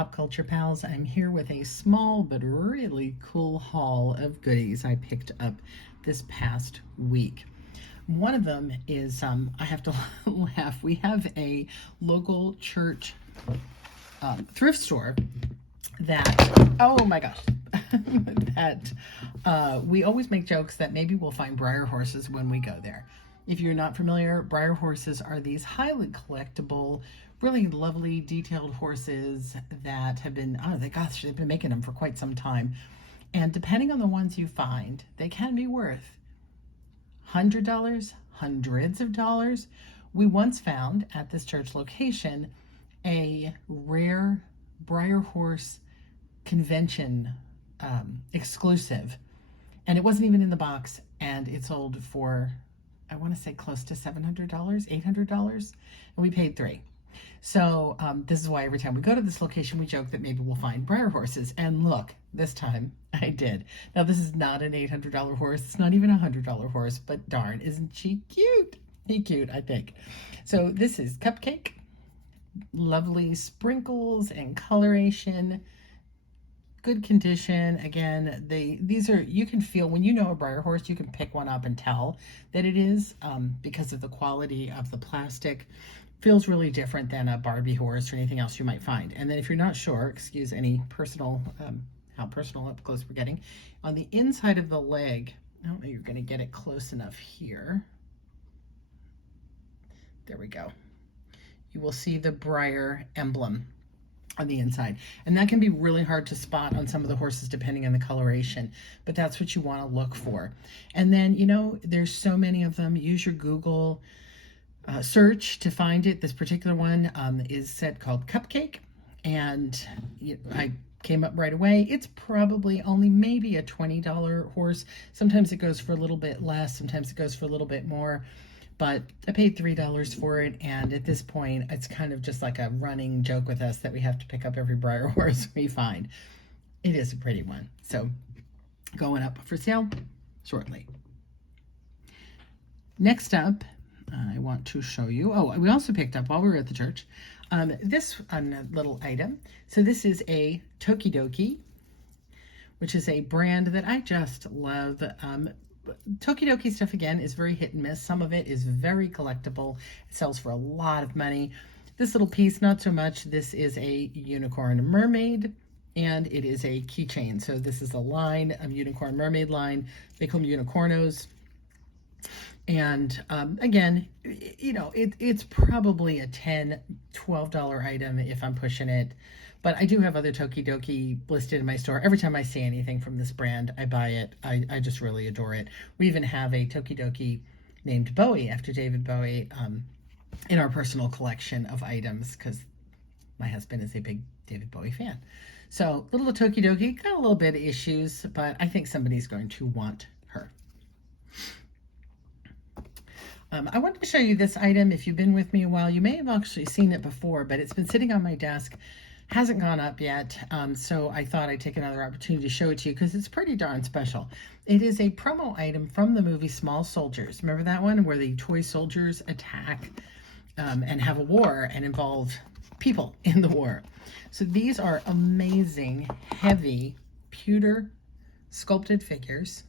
Pop Culture Pals. I'm here with a small but really cool haul of goodies I picked up this past week. One of them is, I have to laugh. We have a local church thrift store that, oh my gosh, that we always make jokes that maybe we'll find Breyer horses when we go there. If you're not familiar, Breyer horses are these highly collectible, really lovely, detailed horses that have been, they've been making them for quite some time. And depending on the ones you find, they can be worth $100, hundreds of dollars. We once found at this church location a rare Breyer horse convention exclusive, and it wasn't even in the box, and it sold for, I want to say, close to $700, $800, and we paid $3. So this is why every time we go to this location, we joke that maybe we'll find Breyer horses. And look, this time I did. Now, this is not an $800 horse. It's not even a $100 horse, but darn, isn't she cute? He's cute, I think. So this is Cupcake. Lovely sprinkles and coloration. Good condition. Again, these are, you can feel, when you know a Breyer horse, you can pick one up and tell that it is because of the quality of the plastic. Feels really different than a Barbie horse or anything else you might find. And then if you're not sure, excuse any personal, how personal up close we're getting, on the inside of the leg, I don't know, you're going to get it close enough here. There we go. You will see the Breyer emblem on the inside. And that can be really hard to spot on some of the horses depending on the coloration, but that's what you want to look for. And then, you know, there's so many of them. Use your Google search to find it. This particular one is said called Cupcake, and I came up right away. It's probably only maybe a $20 horse. Sometimes it goes for a little bit less, sometimes it goes for a little bit more, but I paid $3 for it, and at this point it's kind of just like a running joke with us that we have to pick up every Breyer horse we find. It is a pretty one, so going up for sale shortly. Next up, I want to show you, we also picked up while we were at the church, this little item. So this is a Tokidoki, which is a brand that I just love. Tokidoki stuff, again, is very hit and miss. Some of it is very collectible. It sells for a lot of money. This little piece, not so much. This is a unicorn mermaid, and it is a keychain. So this is a line, a unicorn mermaid line. They call them unicornos. And again, you know, it's probably a $10, $12 item if I'm pushing it. But I do have other Tokidoki listed in my store. Every time I see anything from this brand, I buy it. I just really adore it. We even have a Tokidoki named Bowie, after David Bowie, in our personal collection of items, because my husband is a big David Bowie fan. So little Tokidoki, got a little bit of issues, but I think somebody's going to want her. I wanted to show you this item. If you've been with me a while, you may have actually seen it before, but it's been sitting on my desk, hasn't gone up yet, so I thought I'd take another opportunity to show it to you because it's pretty darn special. It is a promo item from the movie Small Soldiers. Remember that one where the toy soldiers attack and have a war and involve people in the war? So these are amazing, heavy, pewter sculpted figures,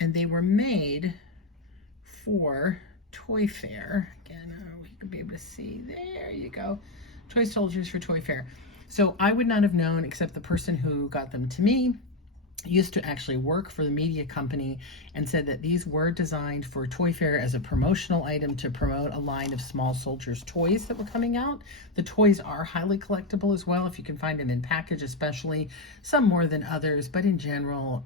and they were made for Toy Fair. Again, we could be able to see, there you go, toy soldiers for Toy Fair. So I would not have known, except the person who got them to me used to actually work for the media company and said that these were designed for Toy Fair as a promotional item to promote a line of Small Soldiers toys that were coming out. The toys are highly collectible as well, if you can find them in package especially, some more than others, but in general,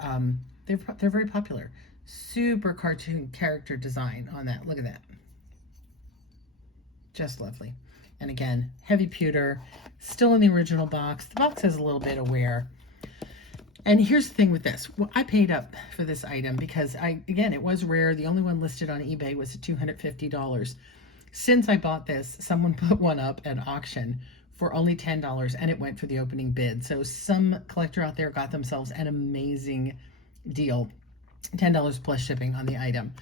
they're very popular. Super cartoon character design on that. Look at that. Just lovely. And again, heavy pewter, still in the original box. The box has a little bit of wear. And here's the thing with this. Well, I paid up for this item because again, it was rare. The only one listed on eBay was $250. Since I bought this, someone put one up at auction for only $10, and it went for the opening bid. So some collector out there got themselves an amazing deal. $10 plus shipping on the item.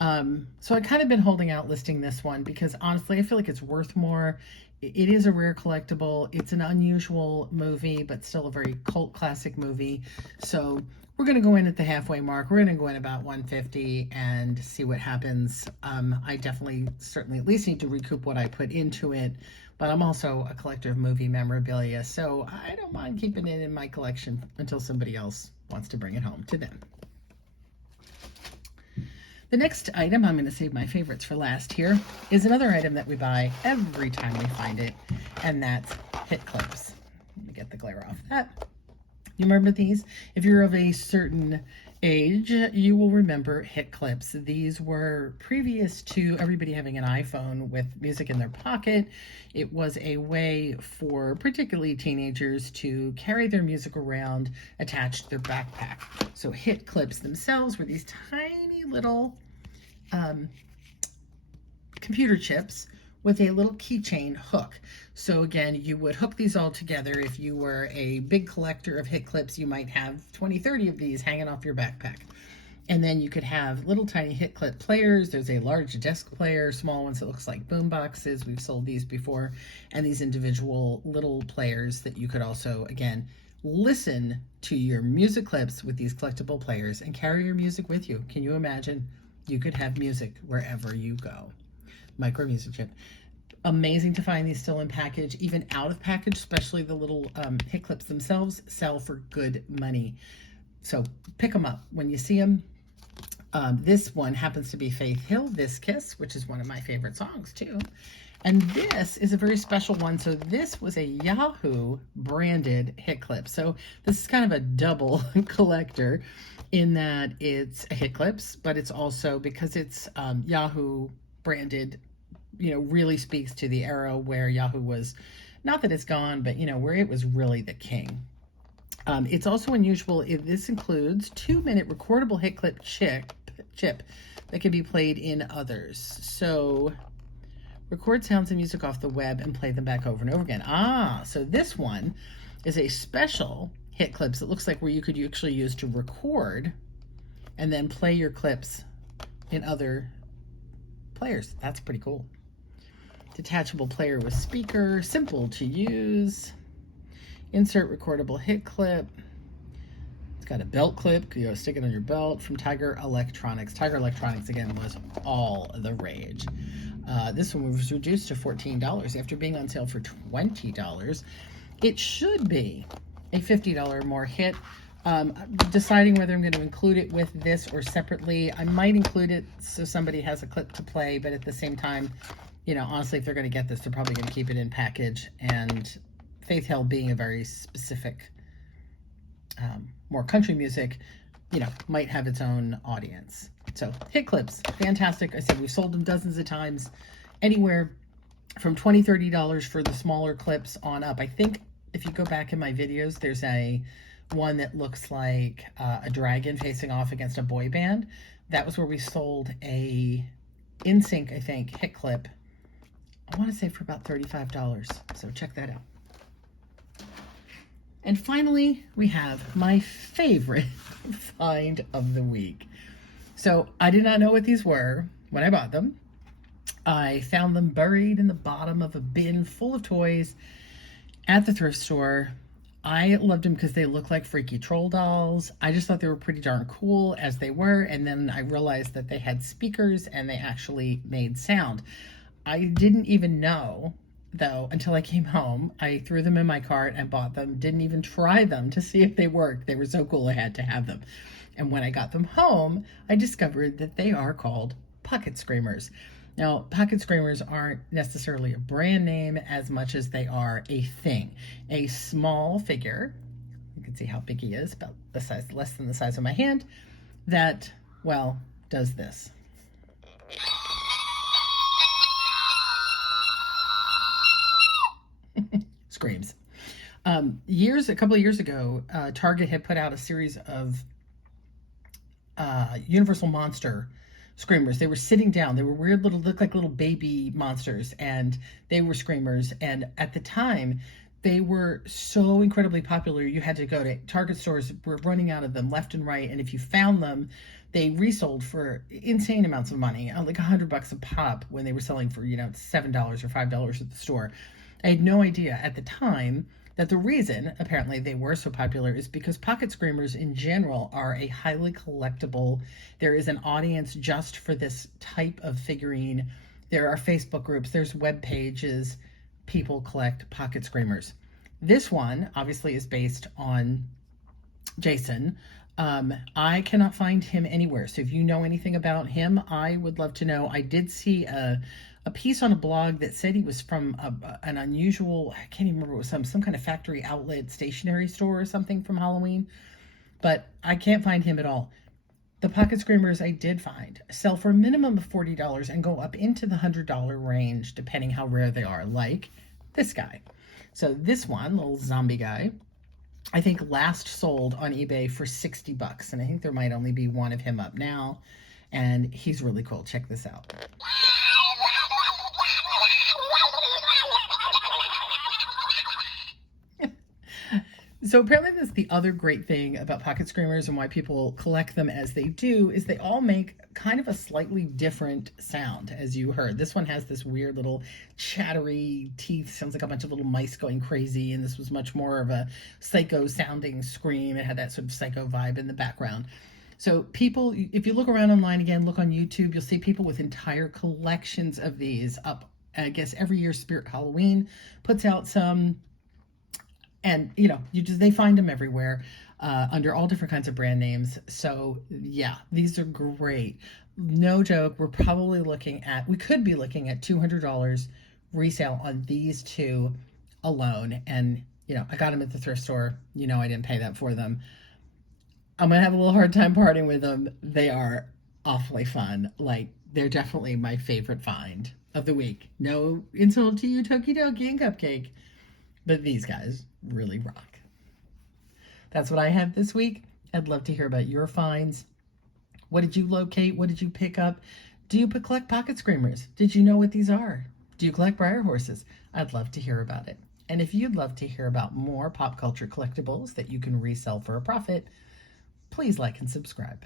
So I kind of been holding out listing this one because honestly, I feel like it's worth more. It is a rare collectible. It's an unusual movie, but still a very cult classic movie. So we're going to go in at the halfway mark. We're going to go in about 150 and see what happens. I definitely, certainly at least need to recoup what I put into it, but I'm also a collector of movie memorabilia, so I don't mind keeping it in my collection until somebody else wants to bring it home to them. The next item, I'm going to save my favorites for last here, is another item that we buy every time we find it, and that's hit clips. Let me get the glare off that. You remember these? If you're of a certain age, you will remember hit clips. These were previous to everybody having an iPhone with music in their pocket. It was a way for particularly teenagers to carry their music around attached to their backpack. So hit clips themselves were these tiny little computer chips with a little keychain hook. So again, you would hook these all together. If you were a big collector of hit clips, you might have 20, 30 of these hanging off your backpack. And then you could have little tiny hit clip players. There's a large desk player, small ones that looks like boom boxes. We've sold these before. And these individual little players that you could also, again, listen to your music clips with these collectible players and carry your music with you. Can you imagine? You could have music wherever you go. Micro music chip. Amazing to find these still in package, even out of package, especially the little hit clips themselves sell for good money. So pick them up when you see them. This one happens to be Faith Hill, This Kiss, which is one of my favorite songs too. And this is a very special one. So this was a Yahoo branded hit clip. So this is kind of a double collector in that it's a hit clips, but it's also, because it's Yahoo branded, really speaks to the era where Yahoo was, not that it's gone, but where it was really the king. It's also unusual. This includes 2-minute recordable hit clip chip that can be played in others. So record sounds and music off the web and play them back over and over again. So this one is a special hit clips. It looks like where you could actually use to record and then play your clips in other players. That's pretty cool. Detachable player with speaker, simple to use. Insert recordable hit clip. It's got a belt clip, stick it on your belt, from Tiger Electronics. Tiger Electronics, again, was all the rage. This one was reduced to $14 after being on sale for $20. It should be a $50 or more hit. Deciding whether I'm going to include it with this or separately. I might include it so somebody has a clip to play, but at the same time, honestly, if they're going to get this, they're probably going to keep it in package. And Faith Hill being a very specific, more country music, might have its own audience. So hit clips, fantastic. I said we've sold them dozens of times, anywhere from $20, $30 for the smaller clips on up. I think if you go back in my videos, there's one that looks like a dragon facing off against a boy band. That was where we sold a NSYNC, I think, hit clip. I want to say for about $35. So check that out. And finally, we have my favorite find of the week. So I did not know what these were when I bought them. I found them buried in the bottom of a bin full of toys at the thrift store. I loved them because they look like freaky troll dolls. I just thought they were pretty darn cool as they were. And then I realized that they had speakers and they actually made sound. I didn't even know, though, until I came home. I threw them in my cart and bought them. Didn't even try them to see if they worked. They were so cool I had to have them. And when I got them home, I discovered that they are called pocket screamers. Now, pocket screamers aren't necessarily a brand name as much as they are a thing. A small figure, you can see how big he is, about the size, less than the size of my hand, that, well, does this. Screams. A couple of years ago, Target had put out a series of Universal Monster screamers. They were sitting down. They were weird looked like little baby monsters, and they were screamers. And at the time, they were so incredibly popular. You had to go to Target stores, were running out of them left and right. And if you found them, they resold for insane amounts of money, like $100 a pop when they were selling for, $7 or $5 at the store. I had no idea at the time that the reason apparently they were so popular is because pocket screamers in general are a highly collectible. There is an audience just for this type of figurine. There are Facebook groups, there's web pages. People collect pocket screamers. This one obviously is based on Jason. I cannot find him anywhere. So if you know anything about him, I would love to know. I did see a piece on a blog that said he was from an unusual, I can't even remember, it was some kind of factory outlet stationery store or something from Halloween, but I can't find him at all. The pocket screamers I did find sell for a minimum of $40 and go up into the $100 range depending how rare they are, like this guy. So this one, little zombie guy, I think last sold on eBay for $60, and I think there might only be one of him up now, and he's really cool. Check this out. So apparently that's the other great thing about pocket screamers and why people collect them as they do is they all make kind of a slightly different sound, as you heard. This one has this weird little chattery teeth, sounds like a bunch of little mice going crazy, and this was much more of a psycho sounding scream. It had that sort of psycho vibe in the background. So people, if you look around online again, look on YouTube, you'll see people with entire collections of these up. I guess every year Spirit Halloween puts out some. And, they find them everywhere under all different kinds of brand names. So, yeah, these are great. No joke, we could be looking at $200 resale on these two alone. And, I got them at the thrift store. I didn't pay that for them. I'm going to have a little hard time parting with them. They are awfully fun. Like, they're definitely my favorite find of the week. No insult to you, Tokidoki and Cupcake. But these guys really rock. That's what I have this week. I'd love to hear about your finds. What did you locate? What did you pick up? Do you collect pocket screamers? Did you know what these are? Do you collect briar horses? I'd love to hear about it. And if you'd love to hear about more pop culture collectibles that you can resell for a profit, please like and subscribe.